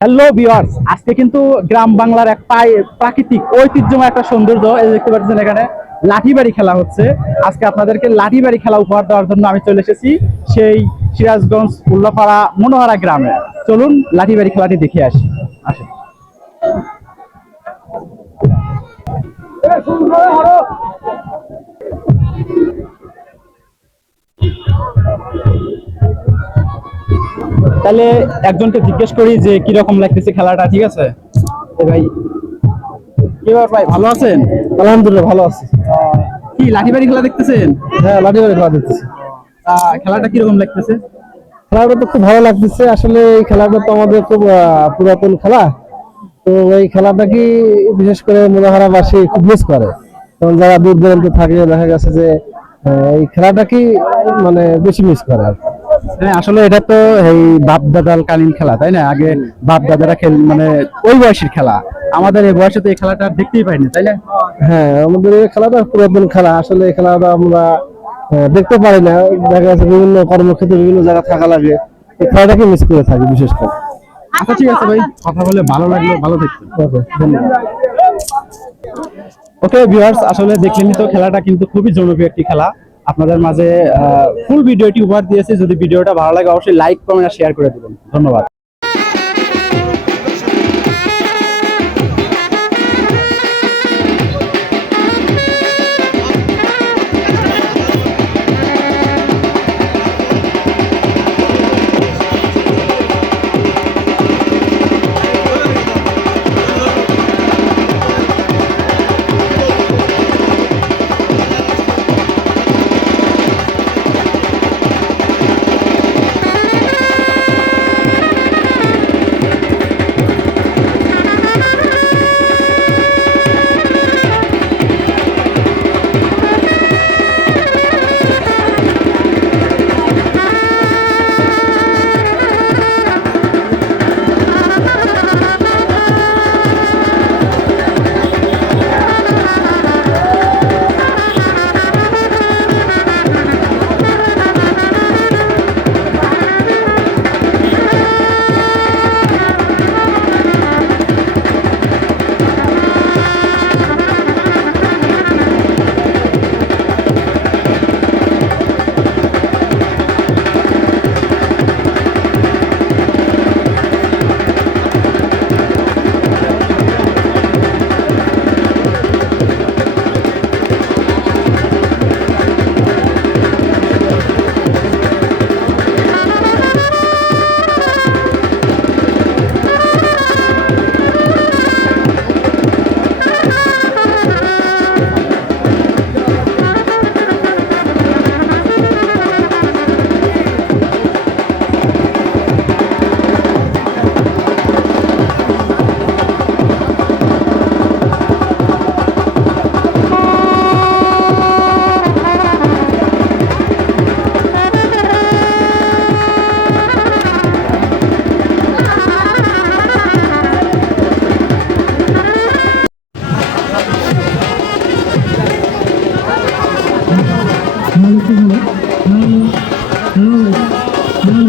Hello viewers আজকে কিন্তু গ্রাম বাংলার এক প্রাকৃতিক ঐতিহ্যময় একটা সৌন্দর্য, এই দেখতে পাচ্ছেন এখানে, লাঠিবাড়ি খেলা হচ্ছে। আজকে আপনাদেরকে লাঠিবাড়ি খেলা উপহার দেওয়ার জন্য আমি চলে এসেছি সেই সিরাজগঞ্জ উল্লাপাড়া মনোহারা গ্রামে। চলুন লাঠিবাড়ি খেলাটি দেখে আসি। আসুন। তাহলে একজনকে জিজ্ঞেস করি যে কি রকম লাগতেছে খেলাটা ঠিক আছে? ভাই কি ভাই ভালো আছেন? আলহামদুলিল্লাহ ভালো আছি। কি লাঠিবাড়ি খেলা দেখতেছেন? হ্যাঁ লাঠি বাড়ি খেলা দেখতেছি। খেলাটা কি রকম লাগতেছে? খেলাটা তো খুব ভালো লাগতেছে। আসলে এই খেলাটা তো আমাদের খুব পুরাতন খেলা। তো এই খেলাটা কি বিশেষ করে মনোহারাবাসী খুব মিস করে? কারণ যারা দূর দূরান্তে থাকে দেখা গেছে যে এই খেলাটা কি মানে বেশি মিস করে আর কি। হ্যাঁ আসলে এটা তো এই বাপ দাদার কালীন খেলা তাই না? আগে বাপ দাদারা খেল মানে ওই বয়সের খেলা। আমাদের এই বয়সে তো এই খেলাটা দেখতেই পাইনি তাই না? হ্যাঁ আমাদের এই খেলাটা পুরাতন খেলা। আসলে এই খেলাটা আমরা দেখতে পারি না। দেখা যাচ্ছে বিভিন্ন কর্মক্ষেত্রে বিভিন্ন জায়গা থাকা লাগে। এই খেলাটাকে মিস করে থাকি বিশেষ করে? আচ্ছা ঠিক আছে ভাই। কথা বলে ভালো লাগল ভালো থাকবেন। ধন্যবাদ। ওকে ভিউয়ার্স আসলে দেখলেনই তো খেলাটা কিন্তু খুবই জনপ্রিয় একটি খেলা। আপনাদের মাঝে ফুল ভিডিওটি উপহার দিয়েছে। যদি ভিডিওটা ভালো লাগে, অবশ্যই লাইক কমেন্ট আর শেয়ার করে দেবেন। ধন্যবাদ।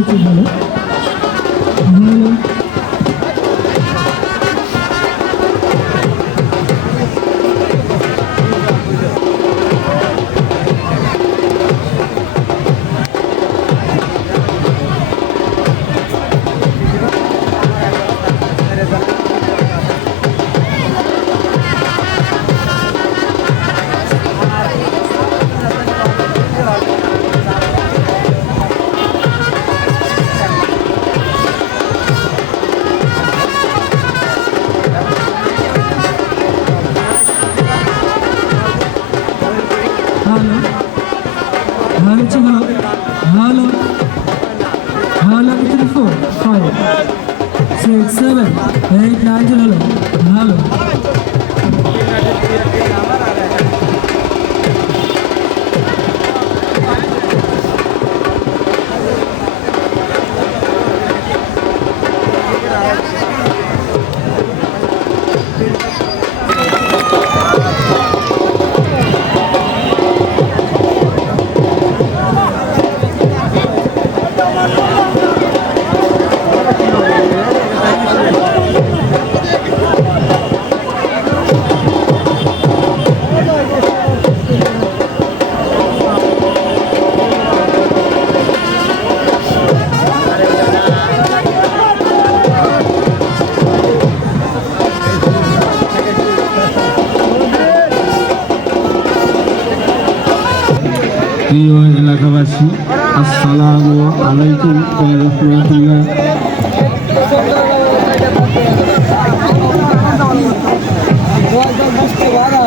chương trình này How to how? How long? How long to the four? Five, six, seven, eight, nine, ten, eleven. How? প্রিয় এলাকাবাসী আসসালামু আলাইকুম রহমতুল্লাহ। বুঝতে পারা